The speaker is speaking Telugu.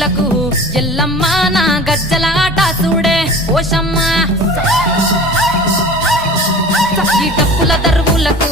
దరువులకు ఎల్లమ్మ నా గజ్జల ఆట చూడే ఓషమ్మ ఈ డప్పుల దరువులకు